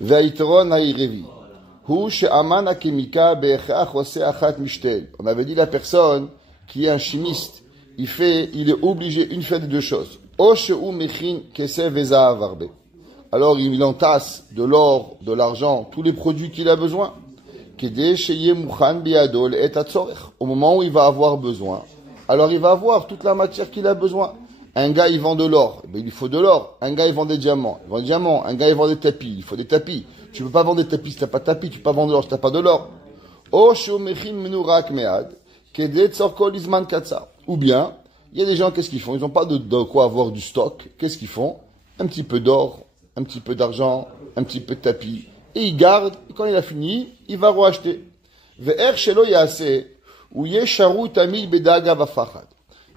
Ve'ayitron ha'irivi. Hu she'aman ha'kemika be'echach oseh achat mishtel. On avait dit la personne qui est un chimiste, il est obligé une fois de deux choses. O she'u mechin kesef ve'zahav arbe. Alors il entasse de l'or, de l'argent, tous les produits qu'il a besoin. Kede sheye mukhan bi'adol et atzorech. Au moment où il va avoir besoin, alors il va avoir toute la matière qu'il a besoin. Un gars, il vend de l'or, il lui faut de l'or. Un gars, il vend des diamants, il vend des diamants. Un gars, il vend des tapis, il faut des tapis. Tu ne peux pas vendre des tapis si tu n'as pas de tapis, tu ne peux pas vendre de l'or si tu n'as pas de l'or. Ou bien, il y a des gens, qu'est-ce qu'ils font? Ils n'ont pas de quoi avoir du stock. Qu'est-ce qu'ils font? Un petit peu d'or, un petit peu d'argent, un petit peu de tapis. Et il garde, et quand il a fini, il va racheter.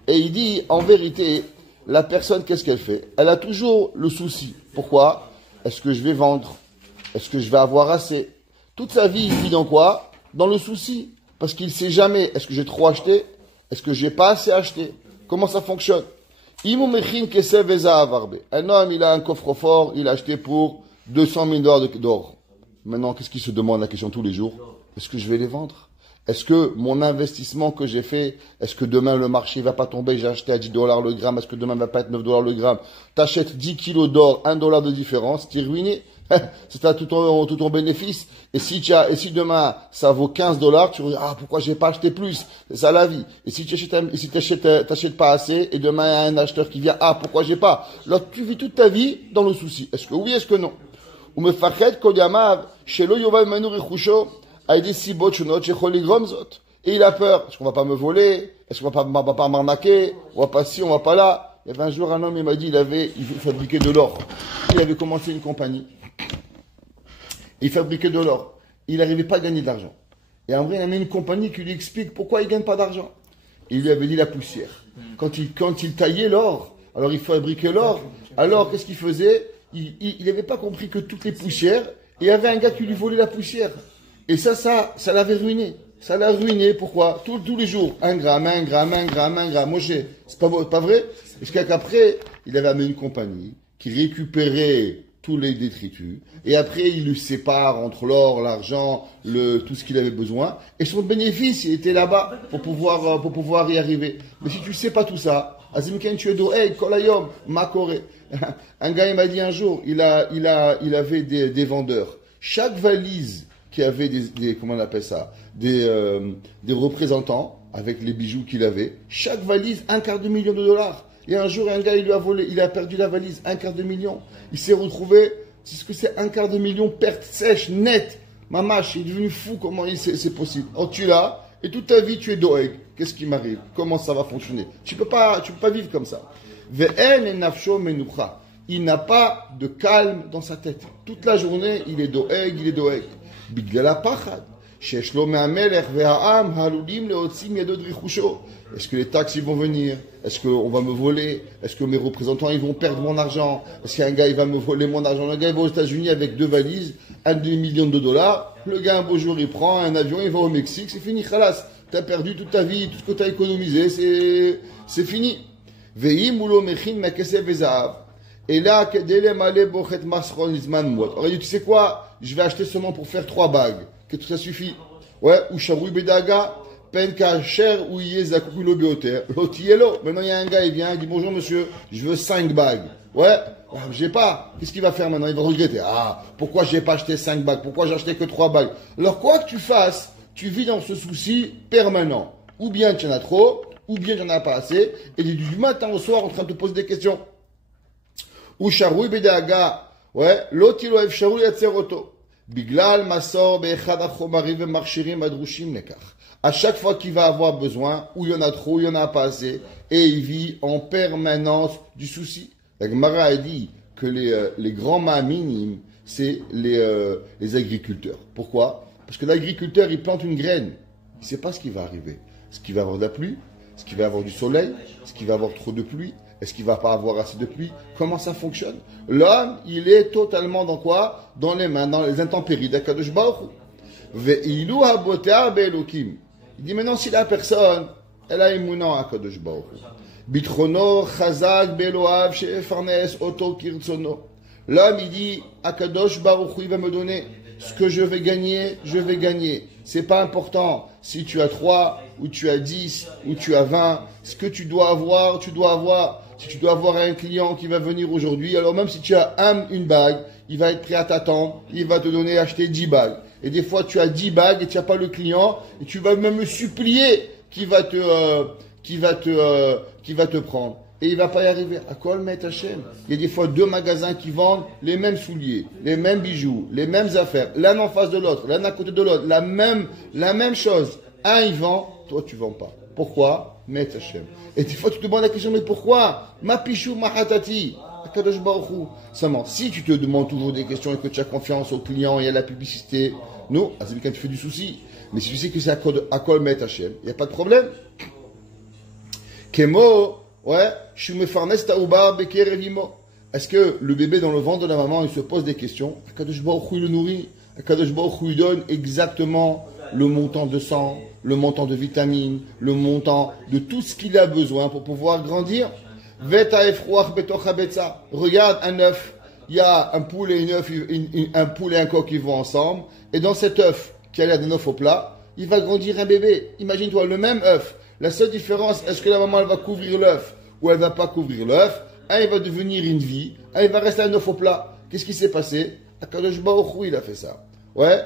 Et il dit, en vérité, la personne, qu'est-ce qu'elle fait? Elle a toujours le souci. Pourquoi? Est-ce que je vais vendre? Est-ce que je vais avoir assez? Toute sa vie, il vit dans quoi? Dans le souci. Parce qu'il ne sait jamais, est-ce que j'ai trop acheté? Est-ce que j'ai pas assez acheté? Comment ça fonctionne? Un homme, il a un coffre-fort, il a acheté pour 200 000 dollars d'or. Maintenant, qu'est-ce qu'il se demande la question tous les jours? Est-ce que je vais les vendre? Est-ce que mon investissement que j'ai fait, est-ce que demain le marché va pas tomber, j'ai acheté à 10 dollars le gramme, est-ce que demain va pas être 9 dollars le gramme? T'achètes 10 kilos d'or, 1 dollar de différence, t'es ruiné. C'est à tout ton bénéfice. Et si demain ça vaut 15 dollars, tu dis, ah, pourquoi j'ai pas acheté plus? C'est ça la vie. Et si t'achètes pas assez, et demain il y a un acheteur qui vient, ah, pourquoi j'ai pas? Alors tu vis toute ta vie dans le souci. Est-ce que oui, est-ce que non? Ou me fachet kodamav, shelo yoval manu rechusho, aïdi sibot shunot shechol ligrom zot. Et il a peur. Est-ce qu'on va pas me voler? Est-ce qu'on va pas m'arnaquer? On va pas ci, on va pas là. Il y avait un jour un homme, il m'a dit, il fabriquait de l'or. Il avait commencé une compagnie. Il fabriquait de l'or. Il n'arrivait pas à gagner de l'argent. Et en vrai, il y a une compagnie qui lui explique pourquoi il ne gagne pas d'argent. Il lui avait dit la poussière. Quand il taillait l'or, alors il fabriquait l'or. Alors, qu'est-ce qu'il faisait? Il n'avait pas compris que toutes les poussières, et il y avait un gars qui lui volait la poussière. Et ça l'avait ruiné. Ça l'a ruiné. Pourquoi? Tous les jours. 1 gramme, 1 gramme, 1 gramme, 1 gramme. Moshe, c'est pas vrai? Parce qu'après, il avait amené une compagnie qui récupérait tous les détritus. Et après, il le sépare entre l'or, l'argent, tout ce qu'il avait besoin. Et son bénéfice, il était là-bas pour pouvoir y arriver. Mais si tu ne sais pas tout ça, Azimken, tu es do, hey, kolayom, makore. Un gars, il m'a dit un jour, il avait des vendeurs. Chaque valise qui avait comment on appelle ça? Des représentants avec les bijoux qu'il avait. Chaque valise, $250,000. Et un jour, un gars, il lui a volé, il a perdu la valise, $250,000. Il s'est retrouvé, c'est ce que c'est $250,000, perte sèche, nette. Mamache, il est devenu fou, comment c'est possible. Oh, tu l'as, et toute ta vie, tu es doeg. Qu'est-ce qui m'arrive? Comment ça va fonctionner? Tu peux pas vivre comme ça. Ve'en en nafsho menucha. Il n'a pas de calme dans sa tête. Toute la journée, il est doeg. Bigdala pachad. Est-ce que les taxes ils vont venir? Est-ce qu'on va me voler? Est-ce que mes représentants ils vont perdre mon argent? Est-ce qu'un gars il va me voler mon argent? Le gars il va aux États-Unis avec 2 valises, $1 million. Le gars un beau jour il prend un avion, il va au Mexique, c'est fini, khalas. T'as perdu toute ta vie, tout ce que t'as économisé, c'est fini. Et là, tu sais quoi? Je vais acheter seulement pour faire 3 bagues. Que tout ça suffit. Ouais, ou charoui bedaga, penka cher ou yezakulo beoter. L'otielo. Maintenant, il y a un gars, il vient, il dit bonjour monsieur, je veux 5 bagues. Ouais, j'ai pas. Qu'est-ce qu'il va faire maintenant? Il va regretter. Ah, pourquoi j'ai pas acheté 5 bagues? Pourquoi j'ai acheté que 3 bagues? Alors, quoi que tu fasses, tu vis dans ce souci permanent. Ou bien tu en as trop, ou bien tu en as pas assez, et du matin au soir en train de te poser des questions. Ou charoui bedaga, ouais, l'otilo efsharu yatseroto. Biglal masor be'echad hachomari ve'marchirim adrushim lekach. À chaque fois qu'il va avoir besoin, ou il y en a trop, ou il y en a pas assez, et il vit en permanence du souci. La Gemara a dit que les grands ma'aminim, c'est les agriculteurs. Pourquoi? Parce que l'agriculteur, il plante une graine. Il ne sait pas ce qui va arriver. Est-ce qu'il va avoir de la pluie? Est-ce qu'il va avoir du soleil? Est-ce qu'il va avoir trop de pluie? Est-ce qu'il ne va pas avoir assez de pluie? Comment ça fonctionne? L'homme, il est totalement dans quoi? Dans les mains, dans les intempéries d'Akadosh Baruch Hu. Ve'ilu habotea be'elokim. Il dit maintenant, si la personne, elle a émouna Akadosh Baruch Hu. Bitrono chazak be'eloav she'efarnes oto kirtsono. L'homme, il dit, Akadosh Baruch Hu, il va me donner. Ce que je vais gagner, je vais gagner. C'est pas important si tu as 3, ou tu as 10, ou tu as 20. Ce que tu dois avoir, tu dois avoir. Si tu dois avoir un client qui va venir aujourd'hui, alors même si tu as une bague, il va être prêt à t'attendre, il va te donner acheter 10 bagues. Et des fois, tu as 10 bagues et tu n'as pas le client, et tu vas même me supplier qu'il va te prendre. Et il va pas y arriver. À quoi le mettre Hachem? Il y a des fois 2 magasins qui vendent les mêmes souliers, les mêmes bijoux, les mêmes affaires, l'un en face de l'autre, l'un à côté de l'autre, la même chose. Un il vend, toi tu vends pas. Pourquoi? Mettre Hachem. Et des fois tu te demandes la question, mais pourquoi? Ma pichou, ma hatati. Akadosh Baruch Hu. Seulement, si tu te demandes toujours des questions et que tu as confiance au client et à la publicité, non, c'est quand tu fais du souci. Mais si tu sais que c'est à quoi le mettre Hachem, il n'y a pas de problème. Kemo, ouais, est-ce que le bébé dans le ventre de la maman, il se pose des questions? Akadosh Baruch Hu le nourrit. Akadosh Baruch Hu lui donne exactement le montant de sang, le montant de vitamines, le montant de tout ce qu'il a besoin pour pouvoir grandir. Regarde un œuf. Il y a un poule et un poule et un coq qui vont ensemble. Et dans cet œuf, qui a l'air d'un œuf au plat, il va grandir un bébé. Imagine-toi, le même œuf. La seule différence, est-ce que la maman elle va couvrir l'œuf ou elle va pas couvrir l'œuf? Un, il va devenir une vie. Un, il va rester un œuf au plat. Qu'est-ce qui s'est passé? Akadosh Baruch Hu, il a fait ça. Ouais.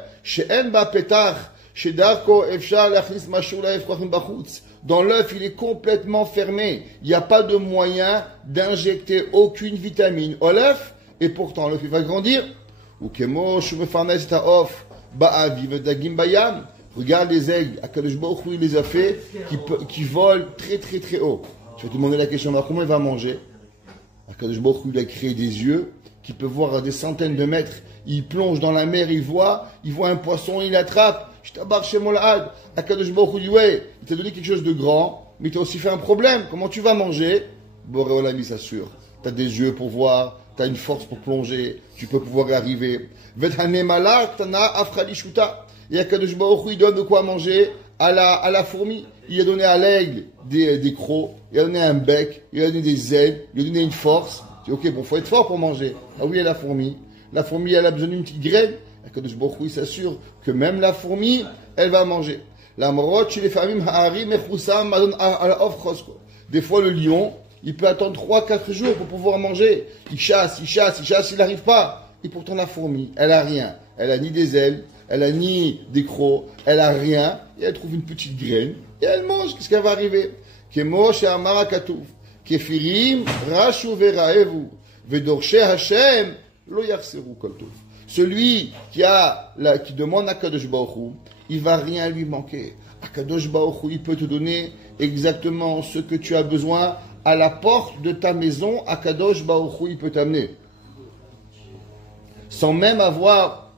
Dans l'œuf, il est complètement fermé. Il n'y a pas de moyen d'injecter aucune vitamine au l'œuf. Et pourtant, l'œuf, il va grandir. Regarde les aigles, Akadosh Baruch Hu, il les a fait, qui volent très très très haut. Tu vas te demander la question, mais comment il va manger? Akadosh Baruch Hu, il a créé des yeux qui peuvent voir à des centaines de mètres. Il plonge dans la mer, il voit un poisson, il l'attrape. Je t'abarre chez Molahad. Akadosh Baruch Hu dit, ouais, il t'a donné quelque chose de grand, mais il t'a aussi fait un problème. Comment tu vas manger? Boré Olam, il s'assure. Tu as des yeux pour voir, tu as une force pour plonger, tu peux pouvoir y arriver. Et Akadosh Baruch Hu, il donne de quoi manger à la fourmi. Il a donné à l'aigle des crocs, il a donné un bec, il a donné des ailes, il a donné une force. Tu dis, ok, bon, faut être fort pour manger. Ah oui, il y a la fourmi. La fourmi, elle a besoin d'une petite graine. Akadosh Baruch Hu, il s'assure que même la fourmi, elle va manger. La morot, chez les familles, des fois, le lion, il peut attendre 3-4 jours pour pouvoir manger. Il chasse, il n'arrive pas. Et pourtant, la fourmi, elle a rien. Elle a ni des ailes, elle a ni des crocs, elle a rien. Et elle trouve une petite graine. Et elle mange. Qu'est-ce qu'elle va arriver? Kemo she'amar hakatuv. Kefirim rashu veraevu. Vedorshe Hashem lo yachseru kol tov. Celui qui demande à Akadosh Baruch Hu, il va rien lui manquer. Akadosh Baruch Hu, il peut te donner exactement ce que tu as besoin à la porte de ta maison. Akadosh Baruch Hu, il peut t'amener. Sans même avoir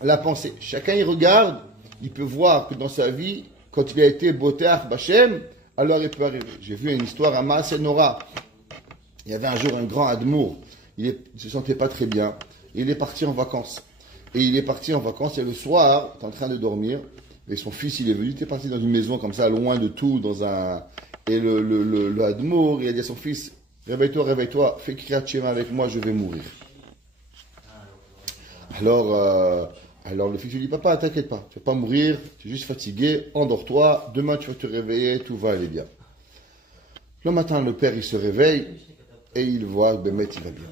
la pensée. Chacun il regarde, il peut voir que dans sa vie, quand il a été Boteach Bachem, alors il peut arriver. J'ai vu une histoire à Maaseh Nora. Il y avait un jour un grand Admour. Il ne se sentait pas très bien. Il est parti en vacances. Et il est parti en vacances et le soir, il est en train de dormir. Et son fils, il est venu, il était parti dans une maison comme ça, loin de tout, Et le Admour, il a dit à son fils, réveille-toi, fais Kriyat Shema avec moi, je vais mourir. Alors le fils lui dit, papa, t'inquiète pas, tu vas pas mourir, tu es juste fatigué, endors-toi, demain tu vas te réveiller, tout va aller bien. Le matin, le père, il se réveille et il voit, Bémet, il va bien.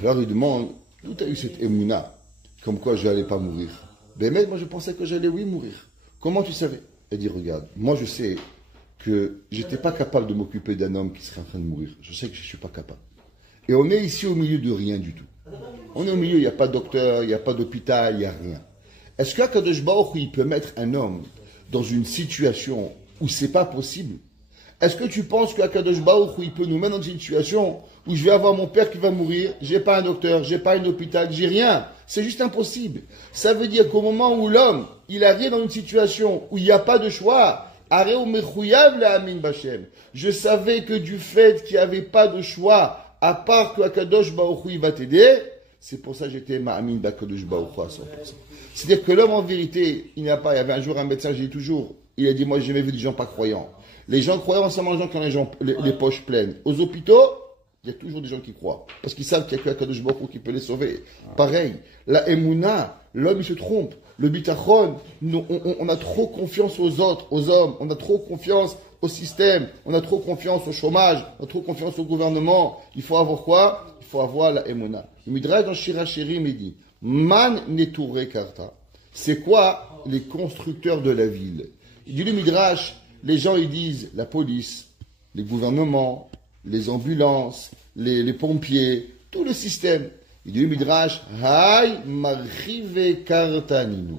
Alors il demande, d'où tu as eu cette émouna, comme quoi je n'allais pas mourir? Bémet, moi je pensais que j'allais, oui, mourir. Comment tu savais? Il dit, regarde, moi je sais que j'étais pas capable de m'occuper d'un homme qui serait en train de mourir. Je sais que je ne suis pas capable. Et on est ici au milieu de rien du tout. On est au milieu, il n'y a pas de docteur, il n'y a pas d'hôpital, il n'y a rien. Est-ce qu'Akadosh Baruch Hu, il peut mettre un homme dans une situation où c'est pas possible? Est-ce que tu penses qu'Akadosh Baruch Hu, il peut nous mettre dans une situation où je vais avoir mon père qui va mourir, j'ai pas un docteur, j'ai pas un hôpital, j'ai rien? C'est juste impossible. Ça veut dire qu'au moment où l'homme, il arrive dans une situation où il n'y a pas de choix, je savais que du fait qu'il n'y avait pas de choix, à part que Akadosh Baruch Hu, il va t'aider, c'est pour ça que j'étais ma'amin d'Akadosh Baruch Hu à 100%. C'est-à-dire que l'homme, en vérité, il y avait un jour un médecin, j'ai dit toujours, il a dit, moi, j'ai jamais vu des gens pas croyants. Les gens croyants, c'est les gens qui ont les poches pleines. Aux hôpitaux, il y a toujours des gens qui croient. Parce qu'ils savent qu'il n'y a que Akadosh Baruch Hu qui peut les sauver. Pareil, la Emouna, l'homme il se trompe. Le bitachon, on a trop confiance aux autres, aux hommes, on a trop confiance au système, on a trop confiance au chômage, on a trop confiance au gouvernement. Il faut avoir quoi? Il faut avoir la Emouna. Le Midrash dans Shira Shirim, il dit, Man neture karta. C'est quoi les constructeurs de la ville? Il dit le Midrash, les gens ils disent la police, les gouvernements, les ambulances, les pompiers, tout le système. Il dit le Midrash, Hay marchive kartaninu.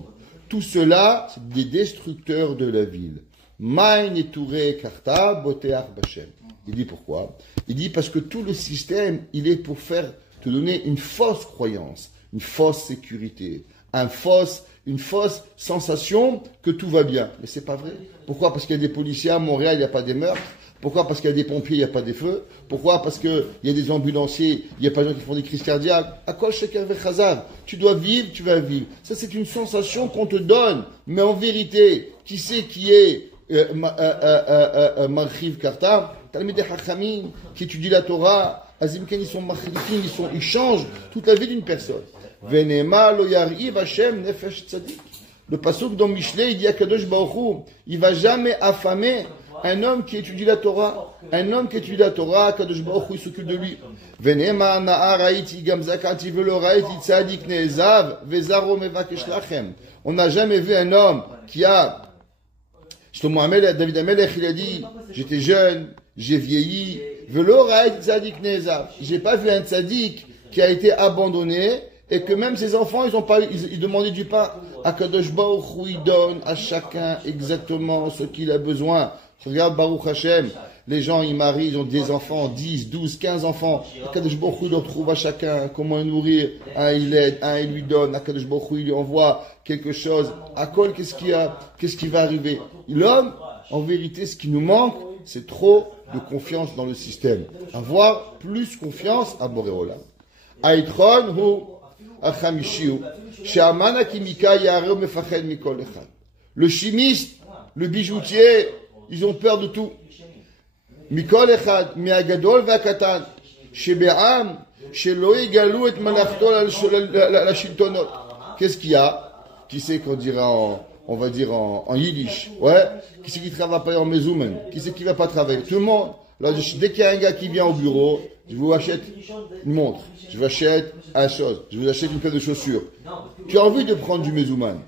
Tout cela, c'est des destructeurs de la ville. Maï neture karta boteach b'Hashem. Il dit pourquoi? Il dit parce que tout le système, il est pour te donner une fausse croyance, une fausse sécurité, une fausse sensation que tout va bien. Mais c'est pas vrai. Pourquoi? Parce qu'il y a des policiers à Montréal, il n'y a pas des meurtres. Pourquoi? Parce qu'il y a des pompiers, il n'y a pas des feux. Pourquoi? Parce qu'il y a des ambulanciers, il n'y a pas des gens qui font des crises cardiaques. À quoi chacun veut? Tu dois vivre, tu vas vivre. Ça, c'est une sensation qu'on te donne. Mais en vérité, qui c'est qui est Marchiv Karta? Talmidei Chachamim, qui étudie la Torah. Azimken, ils changent toute la vie d'une personne. Venema lo yariv Hashem nefesh tzadik. Le pasuk dans Mishlei, il dit à Kadosh Baruch Hu, il va jamais affamer un homme qui étudie la Torah. Un homme qui étudie la Torah, Kadosh Baruch Hu, il s'occupe de lui. Venema na'a raiti gam zakati velo raiti tzadik ne'ezav vezaro mevakesh lachem. On n'a jamais vu un homme qui a... David Amelech, il a dit, j'étais jeune, j'ai vieilli, velo raiti tzadik ne'ezav. J'ai pas vu un tzadik qui a été abandonné et que même ses enfants, ils demandaient du pain. Akadosh Baruch Hu, il donne à chacun exactement ce qu'il a besoin. Regarde Baruch Hashem, les gens ils marient, ils ont des enfants, 10, 12, 15 enfants. Akadosh Baruch Hu leur trouve à chacun comment nourrir. Un il l'aide, un il lui donne. Akadosh Baruch Hu il lui envoie quelque chose. À Kol, qu'est-ce qui va arriver? L'homme, en vérité, ce qui nous manque, c'est trop de confiance dans le système. Avoir plus confiance à Boréola. Aïtron hu achamishiu. Le chimiste, le bijoutier, ils ont peur de tout. Mikol echad, miagadol v'akatan, shebe'am, shelo yigalu et malachto la shiltonot. Qu'est-ce qu'il y a? Qui c'est qu'on dira on va dire en yiddish? Ouais. Qui c'est qui travaille pas en mezoumen? Qui c'est qui va pas travailler? Tout le monde. Là, dès qu'il y a un gars qui vient au bureau, je vous achète une montre, je vous achète une chose, je vous achète une paire de chaussures. Tu as envie de prendre du mezouman,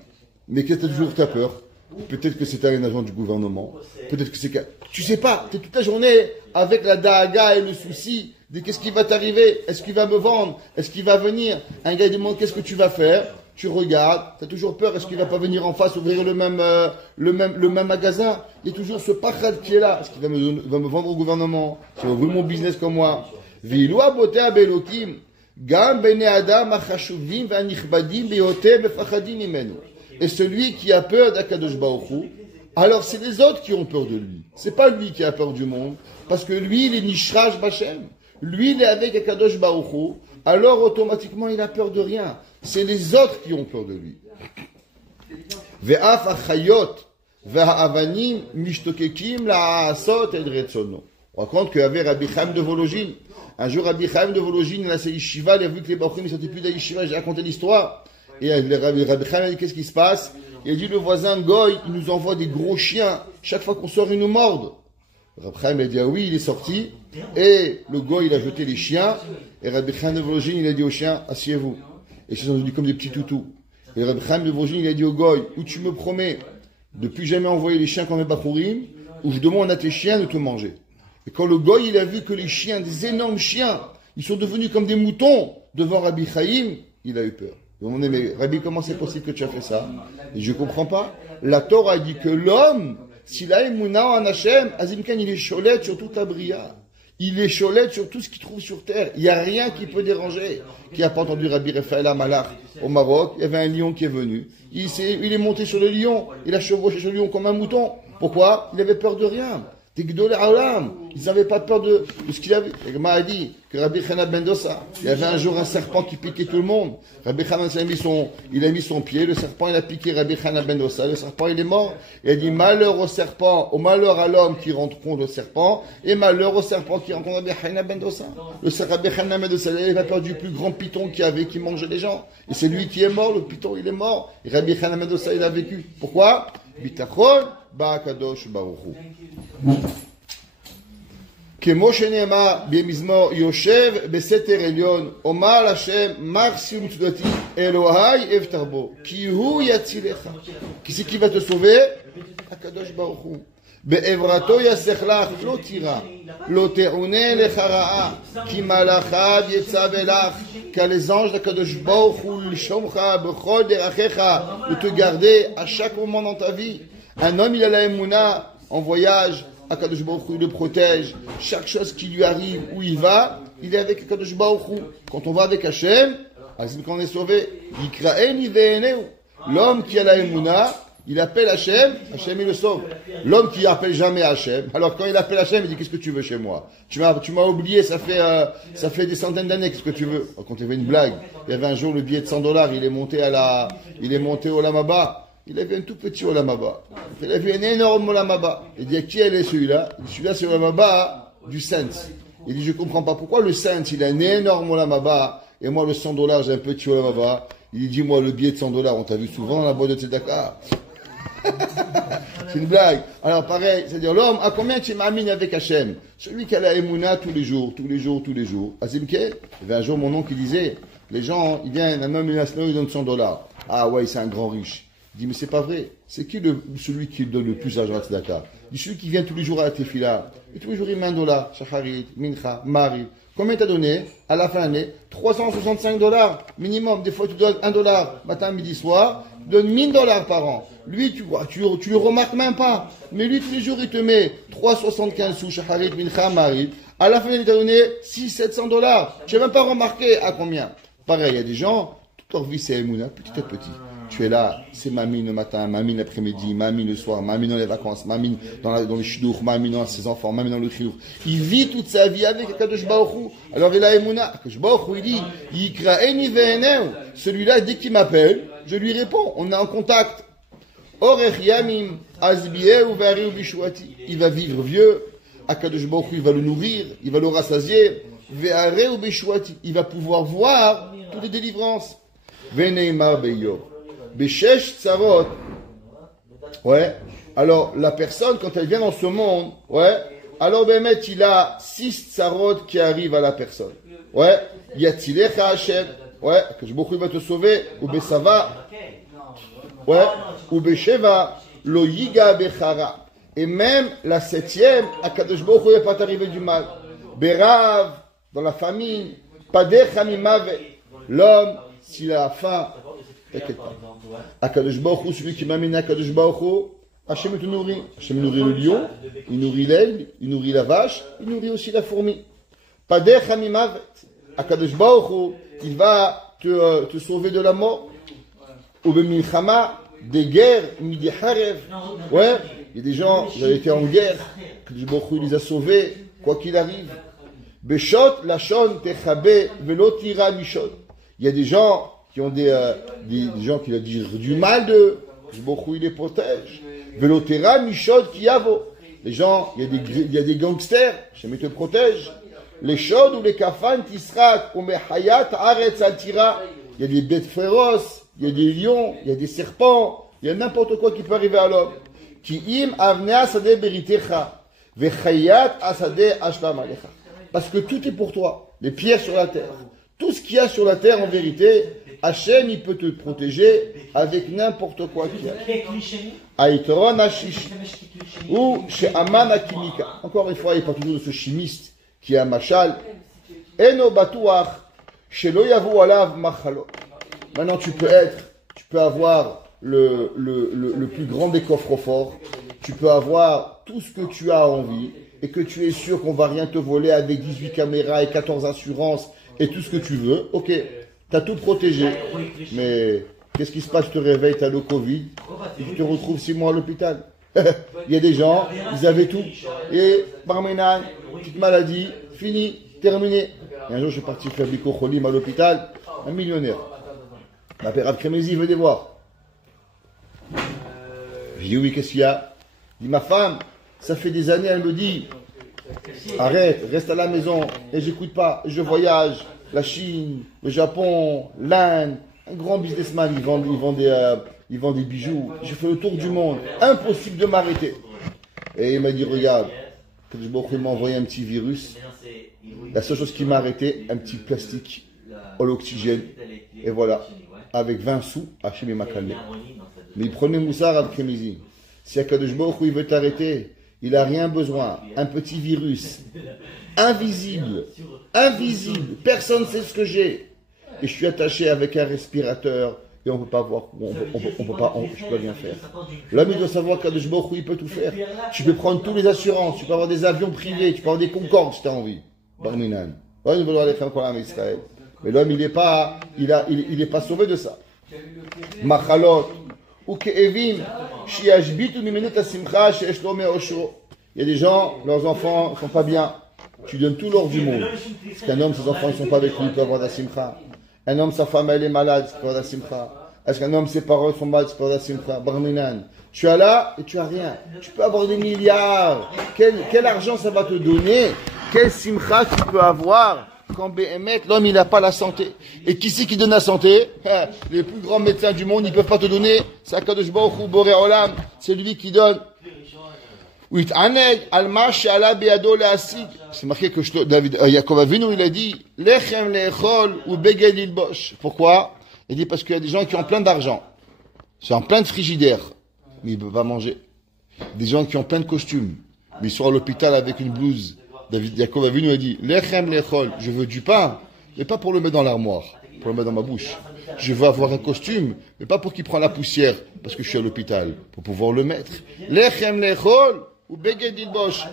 mais qu'est-ce que toujours tu as peur? Peut-être que c'est un agent du gouvernement, peut-être que c'est... Tu sais pas, tu es toute la journée avec la dahaga et le souci de qu'est-ce qui va t'arriver, est-ce qu'il va me vendre, est-ce qu'il va venir? Un gars demande qu'est-ce que tu vas faire? Tu regardes, tu as toujours peur, est-ce qu'il va pas venir en face ouvrir le même magasin? Il y a toujours ce pachad qui est là. Est-ce qu'il va me vendre au gouvernement? Est-ce qu'il va ouvrir mon business comme moi? Viloua botea belokim, gam bene adam achashuvim v'anichbadim beyote mefachadim imenu. Et celui qui a peur d'Akadosh Baruch Hu, alors c'est les autres qui ont peur de lui. C'est pas lui qui a peur du monde, parce que lui, il est nishraj b'Hashem. Lui, il est avec Akadosh Baruch Hu, alors automatiquement, il a peur de rien. C'est les autres qui ont peur de lui. Ve'af achayot ve'ha'avanim mishtokekim la'asot et retzono. On raconte qu'il y avait Rabbi Chaim de Vologine. Un jour, Rabbi Chaim de Vologine, il a ses yeshiva, il a vu que les Baruchim ne sortaient plus de la yeshiva, j'ai raconté l'histoire. Et Rabbi Chaim a dit, qu'est-ce qui se passe? Il a dit, le voisin Goy, il nous envoie des gros chiens. Chaque fois qu'on sort, ils nous mordent. Rabbi Chaim a dit, ah oui, il est sorti. Et le Goy, il a jeté les chiens. Et Rabbi Chaim de Vologine, il a dit aux chiens, asseyez-vous. Et ils sont devenus comme des petits toutous. Et Rabbi Chaim de Vologine, il a dit au Goy, où tu me promets de plus jamais envoyer les chiens comme les Bachourim, ou je demande à tes chiens de te manger. Et quand le Goy, il a vu que les chiens, des énormes chiens, ils sont devenus comme des moutons devant Rabbi Chaim, il a eu peur. On dit, mais Rabbi, comment c'est possible que tu as fait ça? Et je comprends pas. La Torah dit que l'homme, s'il a émouna en Hachem, Azimkan, il est cholette sur toute la bria. Il est cholette sur tout ce qu'il trouve sur terre. Il n'y a rien qui peut déranger. Qui n'a pas entendu Rabbi Raphaël Amalach au Maroc? Il y avait un lion qui est venu. Il est monté sur le lion. Il a chevauché sur le lion comme un mouton. Pourquoi? Il avait peur de rien. Des Gdolé Aolam. Ils n'avaient pas peur de ce qu'il avait. Il m'a dit que Rabbi Chana ben Dossa, il y avait un jour un serpent qui piquait tout le monde. Rabbi Chana il a mis son pied, le serpent il a piqué Rabbi Chana ben Dossa, le serpent il est mort. Il a dit malheur au serpent, au malheur à l'homme qui rencontre le serpent, et malheur au serpent qui rencontre Rabbi Chana ben Dossa. Le Rabbi Chana ben Dossa, il avait peur du plus grand python qu'il y avait, qui mangeait les gens. Et c'est lui qui est mort, le python il est mort. Et Rabbi Chana ben Dossa il a vécu. Pourquoi? Bitachon ba'akadosh baruch hu. כמו שנאמר במזמור יושב בסתר עליון אומר להשם מה סיום מצודתי אלוהי אבטח בו כי הוא יצילך כי c'est qui va te sauver הקדוש ברוך הוא בעברתו יסך לך לא תירא לא תעונה לך רעה כי מלאכיו יצו אלך car les anges d'Akadosh Baruch Hu l'shomcha b'chol derachecha de te garder à chaque moment dans ta vie. Un homme il a la émouna en voyage, Akadosh Baruch Hu le protège. Chaque chose qui lui arrive, où il va, il est avec Akadosh Baruch Hu. Quand on va avec Hachem, quand on est sauvé, Yikra'eni ve'eneu. L'homme qui a la émouna, il appelle Hachem, Hachem il le sauve. L'homme qui appelle jamais Hachem, alors quand il appelle Hachem, il dit qu'est-ce que tu veux chez moi? Tu m'as oublié, ça fait des centaines d'années, qu'est-ce que tu veux? Quand il y avait une blague, il y avait un jour le billet de $100, il est monté au Lamaba. Il avait un tout petit Olamaba. Il a vu un énorme Olamaba. Il dit, qui est celui-là? Celui-là, c'est Olamaba du Saint. Il dit, je comprends pas pourquoi le Saint, il a un énorme Olamaba, et moi, le $100, j'ai un petit Olamaba. Il dit, moi, le billet de $100, on t'a vu souvent dans la boîte de Tzedaka. C'est une blague. Alors, pareil, c'est-à-dire, l'homme, à combien tu m'amines avec Hachem? Celui qui a la Emouna tous les jours. Azimke, il y avait un jour mon oncle qui disait, les gens, il vient, un homme, il donne $100. Ah ouais, c'est un grand riche. Il dit, mais c'est pas vrai. C'est qui celui qui donne le plus d'argent à Tzedaka? Il dit, celui qui vient tous les jours à la Tefila. Et tous les jours, il met $1. Shacharit, Mincha, Mari. Combien t'as donné? À la fin de l'année, $365 minimum. Des fois, tu donnes $1 matin, midi, soir. Tu donnes $1000 par an. Lui, tu vois, tu le remarques même pas. Mais lui, tous les jours, il te met 3,75 sous Shacharit, Mincha, Mari. À la fin de l'année, il t'a donné $600-700. Tu n'as même pas remarqué à combien. Pareil, il y a des gens, toute leur vie, c'est Emouna, petit à petit. Tu es là, c'est mamie le matin, mamie l'après-midi, mamie le soir, mamie dans les vacances, mamie dans le shidduch, mamie dans ses enfants, mamie dans le chidduch. Il vit toute sa vie avec Akadosh Baruch Hu. Alors il a Emouna. Akadosh Baruch Hu, il dit, Yikra'eni ve'eneu. Celui-là, dès qu'il m'appelle, je lui réponds. On est en contact. Orech yamim, azbi'eu ve'ariu bishuati. Il va vivre vieux. Akadosh Baruch Hu, il va le nourrir, il va le rassasier. Ve'ariu bishuati. Il va pouvoir voir toutes les délivrances. Ve'neimar be'yor. Beshesh tsarot. Ouais. Alors, la personne, quand elle vient dans ce monde, ouais. Alors, Bémet, il a 6 tsarot qui arrivent à la personne. Ouais. Yatilecha Hashem. Ouais. Que je beaucoup va te sauver. Ou Besava. Ouais. Ou Besheva. Lo yiga bechara. Et même la 7e, Akadosh Baruch Hu, il va pas t'arriver du mal. Berav. Dans la famine. Padecha mimavet. L'homme, s'il a faim, t'inquiète pas. Akadosh Baruch Hu, celui qui m'amène à Akadosh Baruch Hu, Hachem te nourrit. Hachem nourrit le lion, il nourrit l'aigle, il nourrit la vache, il nourrit aussi la fourmi. Pader Hamimavet. Akadosh Baruch Hu, il va te sauver de la mort. Ou b'milchama, des guerres, midi harev. Ouais, il y a des gens, ils avaient été en guerre. Akadosh Baruch Hu, il les a sauvés, quoi qu'il arrive. Beshot, lachon, techabe, velo tira mishot. Il y a des gens qui ont des gens qui leur disent du mal de beaucoup il les protège. Velotera Mishod Kiavo. Les gens, il y a des gangsters, je te protège. Les Shod ou les Kafan Tisrak ou Mehayat Aretz Altira. Il y a des bêtes féroces, il y a des lions, il y a des serpents, il y a n'importe quoi qui peut arriver à l'homme. Ki im avne asade beritecha vechayat asade ashlam alecha. Parce que tout est pour toi, les pierres sur la terre. Tout ce qu'il y a sur la terre, en vérité, Hachem, il peut te protéger avec n'importe quoi qu'il y a. Aïtoron Hashish. Ou chez Aman Akimika. Encore une fois, il parle toujours de ce chimiste qui est un machal. Eno Batouach. Chez Loyavu Alav Machalot. Maintenant, tu peux avoir le plus grand des coffres forts. Tu peux avoir tout ce que tu as envie. Et que tu es sûr qu'on va rien te voler avec 18 caméras et 14 assurances. Et tout ce que tu veux, ok, t'as tout protégé, mais qu'est-ce qui se passe? Tu te réveilles, t'as le Covid, et tu te retrouves 6 mois à l'hôpital. Il y a des gens, ils avaient tout. Et Barménan, petite maladie, fini, terminé. Et un jour, je suis parti faire Biko Cholim à l'hôpital, un millionnaire. Ma père Abkremézi venait voir. J'ai dit oui, qu'est-ce qu'il y a? Il dit ma femme, ça fait des années, elle me dit arrête, reste à la maison. Et j'écoute pas, je voyage. La Chine, le Japon, l'Inde, un grand businessman, ils vendent des bijoux. J'ai fait le tour du monde, impossible de m'arrêter. Et il m'a dit regarde, il m'a envoyé un petit virus. La seule chose qui m'a arrêté, un petit plastique à l'oxygène. Et voilà, avec 20 sous, Hachem m'a calmé. Mais il prenait Moussar après-midi. Si Akadosh Baruch Hu, il veut t'arrêter, il n'a rien besoin. Un petit virus, invisible, personne ne sait ce que j'ai. Et je suis attaché avec un respirateur et on ne peut pas voir, je peux rien faire. L'homme, il doit savoir qu'Akadosh Baruch Hu, il peut tout faire. Tu peux prendre toutes les assurances, tu peux avoir des avions privés, tu peux avoir des Concorde si tu as envie. Barminan. Mais l'homme, il n'est pas sauvé de ça. Machalot. Il y a des gens, leurs enfants ne sont pas bien. Tu donnes tout l'or du monde. Parce qu'un homme, ses enfants ne sont pas avec lui, il peut avoir la simcha. Un homme, sa femme, elle est malade, il peut avoir la simcha. Est-ce qu'un homme, ses parents sont malades, il peut avoir la simcha. Barminan. Tu as là et tu as rien. Tu peux avoir des milliards. Quel argent ça va te donner? Quel simcha tu peux avoir quand Béhémet, l'homme, il n'a pas la santé. Et qui c'est qui donne la santé? Les plus grands médecins du monde, ils ne peuvent pas te donner. C'est Akadosh Baruch Hu Boré Olam. C'est lui qui donne. C'est marqué que David, Yaakov Avinu, il a dit, Lechem lechol ou beged ilbosh. Pourquoi? Il dit parce qu'il y a des gens qui ont plein d'argent. C'est en plein de frigidaire. Mais ils ne peuvent pas manger. Des gens qui ont plein de costumes. Mais ils sont à l'hôpital avec une blouse. David Yaakov Avinu a dit, Lechem lechol, je veux du pain, mais pas pour le mettre dans l'armoire, pour le mettre dans ma bouche. Je veux avoir un costume, mais pas pour qu'il prenne la poussière, parce que je suis à l'hôpital, pour pouvoir le mettre. Lechem lechol, ou beged ilbosh.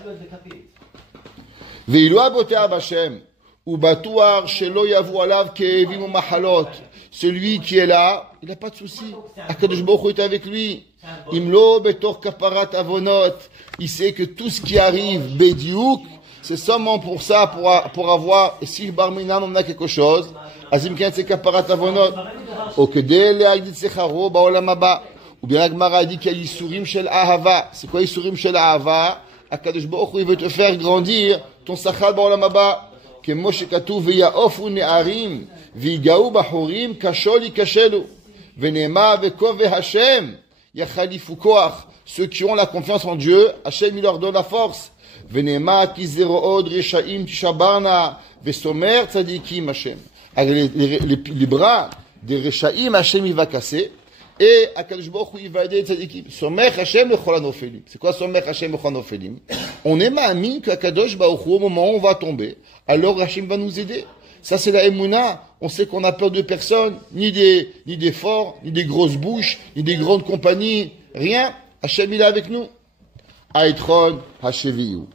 Ve'ilu abote abashem, ou batuar shelo yavu alav ke'evim ou mahalot. Celui qui est là, il n'a pas de souci. Akadosh Baruch Hu est avec lui. Imlo betor kaparat avonot. Il sait que tout ce qui arrive, bediouk, c'est seulement pour ça, pour avoir, et si Barminan on a quelque chose, Azimken c'est kaparat avonot, ou que de le'agdit secharo ba'olam haba, ou bien l'Agmara a dit qu'il y a Yisurim shel ahava. C'est quoi Yisurim shel ahava? Akadosh Baruch Hu, il veut te faire grandir ton sachal ba'olam haba. Que Moshe katuv ve'yaofu ne'arim, ve'igau bahurim, kashol yikashelu, ve'nema ve'kov ve'Hashem, yachalifu koach. Ceux qui ont la confiance en Dieu, Hachem il leur donne la force. Venema ki zerood reshaim tishabarna vesomer tzadikim Hachem. Les bras des reshaim Hachem il va casser et Akadosh Baruch Hu il va aider les tzadikim. Somer Hachem lechol hanofelim. C'est quoi Somer Hachem lechol hanofelim? On est ma'amin que Akadosh Baruch Hu au moment où on va tomber, alors Hachem va nous aider. Ça c'est la Emouna. On sait qu'on a peur de personne, ni des forts, ni des grosses bouches, ni des grandes compagnies, rien. Hachem il est avec nous. Aitron Hasheviyu.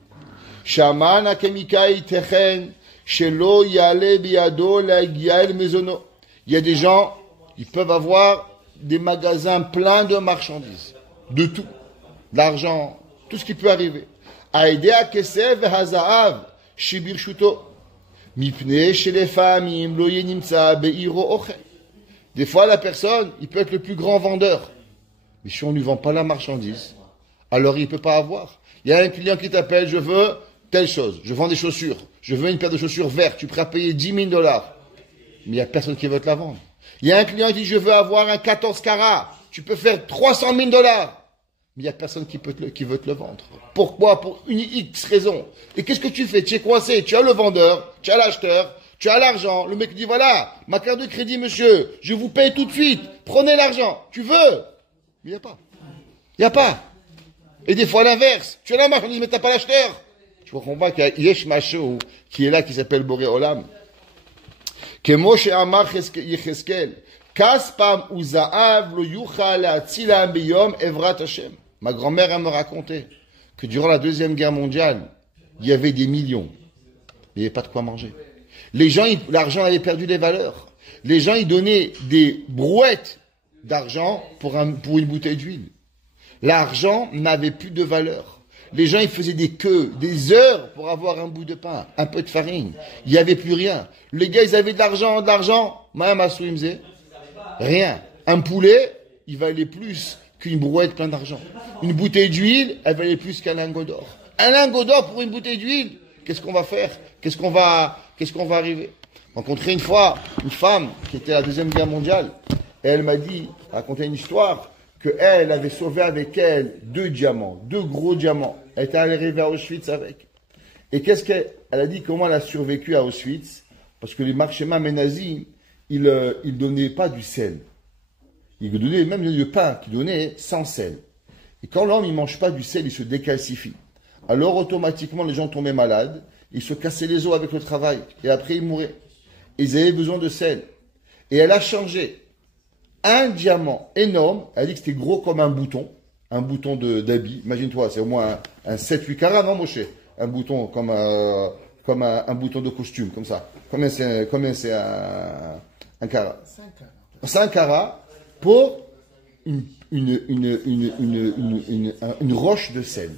Shaman Akemikai Techen Shelo Yale Biado Lagial Mezono. Il y a des gens, ils peuvent avoir des magasins pleins de marchandises, de tout, d'argent, tout ce qui peut arriver. Aidea Kesev Hazaav Shibir Shuto. Mipne chez les familles, Loyenimsa Beiro Oche. Des fois, la personne, il peut être le plus grand vendeur. Mais si on ne lui vend pas la marchandise, alors il ne peut pas avoir. Il y a un client qui t'appelle, je veux telle chose, je vends des chaussures, je veux une paire de chaussures vertes, tu es prêt à payer 10 000 $. Mais il n'y a personne qui veut te la vendre. Il y a un client qui dit, je veux avoir un 14 carats, tu peux faire 300 000 $. Mais il n'y a personne qui veut te le vendre. Pourquoi? Pour une X raison. Et qu'est-ce que tu fais? Tu es coincé, tu as le vendeur, tu as l'acheteur, tu as l'argent. Le mec dit, voilà, ma carte de crédit, monsieur, je vous paye tout de suite, prenez l'argent. Tu veux? Mais il n'y a pas. Il n'y a pas. Et des fois l'inverse. Tu as la marchandise, mais tu n'as pas l'acheteur. Tu comprends pas qu'il y a Yesh Masho qui est là, qui s'appelle Boré Olam. Que Moshe Amar Yecheskel. Kaspam ou Zaav lo yuchal atzilam biyom evrat Hashem. Ma grand-mère, elle me racontait que durant la Deuxième Guerre mondiale, il y avait des millions. Il n'y avait pas de quoi manger. Les gens, l'argent avait perdu des valeurs. Les gens, ils donnaient des brouettes d'argent pour une bouteille d'huile. L'argent n'avait plus de valeur. Les gens, ils faisaient des queues, des heures pour avoir un bout de pain, un peu de farine. Il n'y avait plus rien. Les gars, ils avaient de l'argent. Même à Swimze, rien. Un poulet, il valait plus qu'une brouette pleine d'argent. Une bouteille d'huile, elle valait plus qu'un lingot d'or. Un lingot d'or pour une bouteille d'huile, qu'est-ce qu'on va faire? Qu'est-ce qu'on va arriver? J'ai rencontré une fois une femme qui était à la Deuxième Guerre mondiale. Et elle m'a raconté une histoire, qu'elle avait sauvé avec elle 2 diamants, 2 gros diamants. Elle était arrivée à Auschwitz avec. Et qu'est-ce qu'elle a dit, comment elle a survécu à Auschwitz? Parce que les marchémas nazis, ils donnaient pas du sel. Ils donnaient même du pain qu'ils donnaient sans sel. Et quand l'homme ne mange pas du sel, il se décalcifie. Alors automatiquement, les gens tombaient malades, ils se cassaient les os avec le travail, et après ils mouraient. Ils avaient besoin de sel. Et elle a changé un diamant énorme, elle a dit que c'était gros comme un bouton d'habit. Imagine-toi, c'est au moins un 7-8 carats, non, Moshe? Un bouton comme un bouton de costume, comme ça. Combien c'est un carat? 5 carats pour une roche de sel.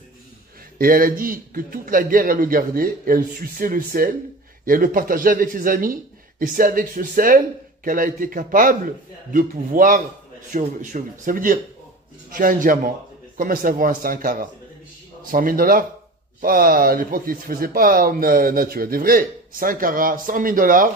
Et elle a dit que toute la guerre, elle le gardait, et elle suçait le sel, et elle le partageait avec ses amis, et c'est avec ce sel qu'elle a été capable de pouvoir survivre. Ça veut dire, tu as un diamant, combien ça vaut un 5 carats? 100 000 $? Pas, à l'époque, il ne se faisait pas en nature. Des vrais, 5 carats, 100 000 $,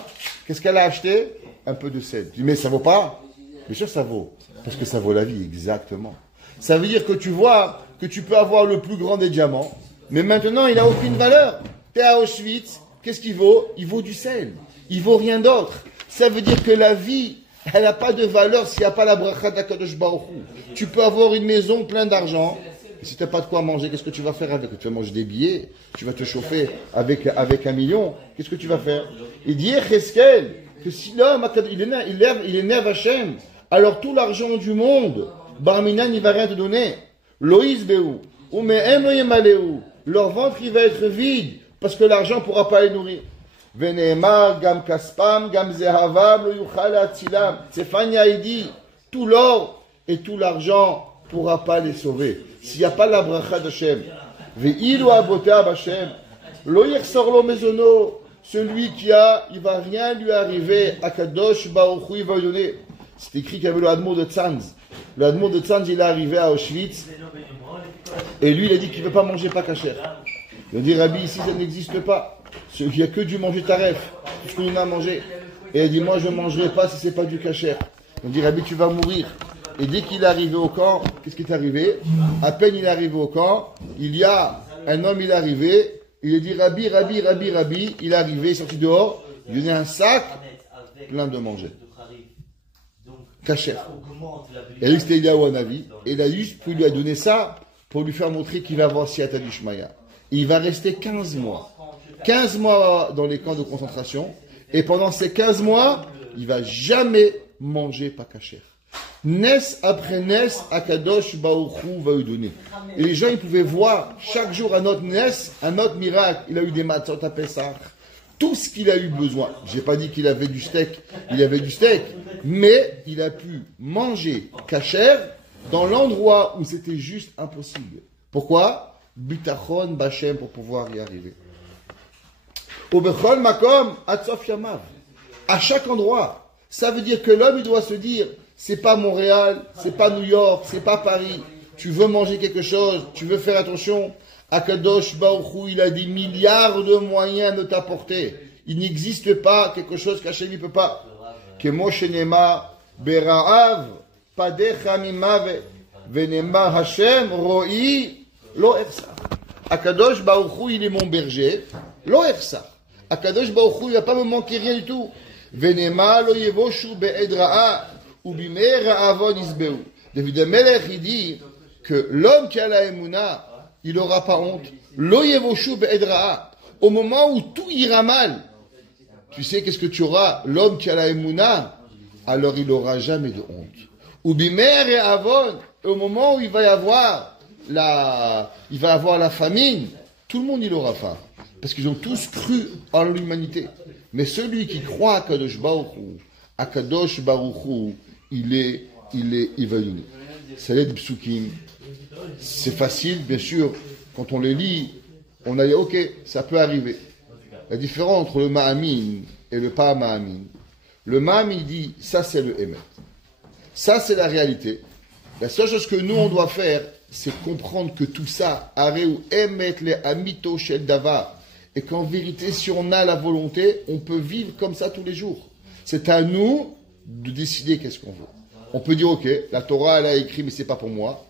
qu'est-ce qu'elle a acheté? Un peu de sel. Je dis, mais ça vaut pas? Bien sûr, ça vaut. Parce que ça vaut la vie, exactement. Ça veut dire que tu vois que tu peux avoir le plus grand des diamants, mais maintenant, il n'a aucune valeur. Tu es à Auschwitz, qu'est-ce qu'il vaut? Il vaut du sel. Il vaut rien d'autre. Ça veut dire que la vie, elle n'a pas de valeur s'il n'y a pas la bracha d'Akadosh Baruch Hu. Tu peux avoir une maison pleine d'argent, et si tu n'as pas de quoi manger, qu'est-ce que tu vas faire avec? Tu vas manger des billets, tu vas te chauffer avec 1 million, qu'est-ce que tu vas faire? Il dit, Cheskel, que si l'homme, il énerve Hachem, alors tout l'argent du monde, Barminan, il ne va rien te donner. Loïs Béou, ou Mehem Yemaléou, leur ventre, il va être vide, parce que l'argent ne pourra pas les nourrir. Venema, Gam Kaspam, Gam Zehavam, Yuchal Atzilam. Stéphania, il dit, tout l'or et tout l'argent ne pourra pas les sauver. S'il n'y a pas la bracha d'Hachem, Ve'ilu Abotea B'Hachem, Lo Yersor Lo Mezono, celui qui a, il ne va rien lui arriver, Akadosh Baruch Hu, il va lui donner. C'est écrit qu'il y avait le Admo de Tzanz. Le Admo de Tzanz, il est arrivé à Auschwitz, et lui, il a dit qu'il ne veut pas manger pas kasher. Il a dit, Rabbi, ici, ça n'existe pas. Il n'y a que du manger taref, tout ce qu'on a mangé. Et il dit, moi, je ne mangerai pas si ce n'est pas du kasher. On dit, Rabbi, tu vas mourir. Et dès qu'il est arrivé au camp, qu'est-ce qui est arrivé? À peine il est arrivé au camp, il y a un homme, il est arrivé, il a dit, Rabbi, il est arrivé, il est sorti dehors, il lui a donné un sac plein de manger. Kasher. Et lui, c'était Eliyahu Hanavi, et il a juste lui a donné ça pour lui faire montrer qu'il va avoir Siyata d'Ishmaïa. Il va rester 15 mois. 15 mois dans les camps de concentration, et pendant ces 15 mois, il va jamais manger pas kasher. Nes après Nes, Akadosh Baruch Hu va lui donner. Et les gens, ils pouvaient voir chaque jour un autre Nes, un autre miracle. Il a eu des matzot à Pessah. Tout ce qu'il a eu besoin. J'ai pas dit qu'il avait du steak. Il avait du steak. Mais il a pu manger kasher dans l'endroit où c'était juste impossible. Pourquoi? Bitachon Bachem pour pouvoir y arriver. Au Bechol Makom, Atsof Yamav. À chaque endroit. Ça veut dire que l'homme, il doit se dire, c'est pas Montréal, c'est pas New York, c'est pas Paris. Tu veux manger quelque chose, tu veux faire attention. Akadosh Baruch Hu, il a des milliards de moyens de t'apporter. Il n'existe pas quelque chose qu'Hachem ne peut pas. Que Moshe Nema, Bera'av, Padecha Mimave, Venema Hashem, Ro'i, Lo Efsa. Akadosh Baruch Hu, il est mon berger, Lo Efsa. Akadosh Baruch Hu, il ne va pas me manquer rien du tout. Venema Lo Yevoshu Be'edra'a, Ubimer Ra'avon Isbeu. David Melech, il dit que l'homme qui a la Emouna, il n'aura pas honte. Lo Yevoshu Be'edra'a. Au moment où tout ira mal, tu sais qu'est-ce que tu auras? L'homme qui a la Emouna, alors il n'aura jamais de honte. Ubimer Ra'avon. Au moment où il va y avoir la famine, tout le monde il aura faim. Parce qu'ils ont tous cru en l'humanité. Mais celui qui croit à Kadosh Baruch Hu, il va donner. c'est les psukim. C'est facile, bien sûr, quand on les lit, on a dit, ok, ça peut arriver. La différence entre le ma'amin et le pas ma'amin. Le ma'amin dit, ça c'est le émet. Ça c'est la réalité. La seule chose que nous on doit faire, c'est comprendre que tout ça, areu émet les amito shel davar. Et qu'en vérité, si on a la volonté, on peut vivre comme ça tous les jours. C'est à nous de décider qu'est-ce qu'on veut. On peut dire, ok, la Torah elle a écrit, mais c'est pas pour moi.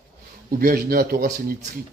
Ou bien je dis, la Torah c'est nitzrit.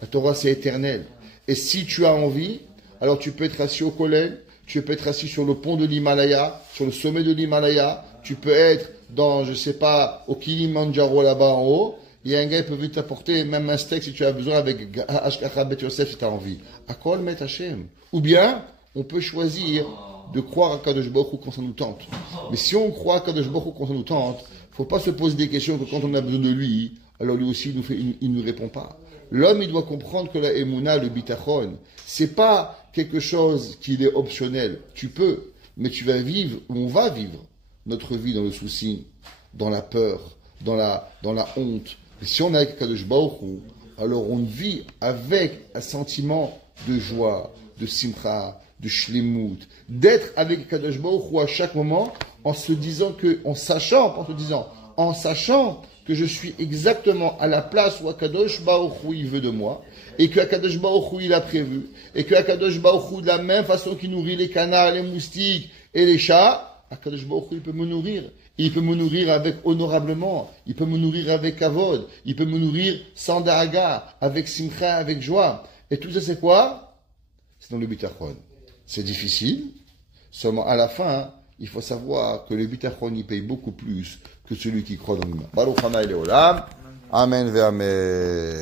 La Torah c'est éternel. Et si tu as envie, alors tu peux être assis au collège, tu peux être assis sur le pont de l'Himalaya, sur le sommet de l'Himalaya, tu peux être dans, je sais pas, au Kilimandjaro là-bas en haut. Il y a un gars qui peut venir t'apporter même un steak si tu as besoin avec Hashkacha Bet Yosef si tu as envie. Akol Met Hashem. Ou bien, on peut choisir de croire à Kadosh Baruch Hu quand ça nous tente. Mais si on croit à Kadosh Baruch Hu quand ça nous tente, faut pas se poser des questions que quand on a besoin de lui, alors lui aussi il nous répond pas. L'homme, il doit comprendre que la Emouna, le bitachon, c'est pas quelque chose qui est optionnel. Tu peux, mais tu vas vivre, ou on va vivre, notre vie dans le souci, dans la peur, dans la honte. Et si on est avec Kadosh Baruch Hu, alors on vit avec un sentiment de joie, de simcha, de shlemut, d'être avec Kadosh Baruch Hu à chaque moment, en se disant que, en sachant que je suis exactement à la place où Akadosh Baruch Hu il veut de moi, et que Akadosh Baruch Hu il a prévu, et que Akadosh Baruch Hu de la même façon qu'il nourrit les canards, les moustiques et les chats, Akadosh Baruch Hu il peut me nourrir. Il peut me nourrir avec honorablement, il peut me nourrir avec kavod, il peut me nourrir sans da'aga, avec simcha, avec joie. Et tout ça c'est quoi? C'est dans le bitachon. C'est difficile, seulement à la fin, il faut savoir que le bitachon il paye beaucoup plus que celui qui croit dans l'humain. Baruch Hanaï Leolam. Amen ve Amen.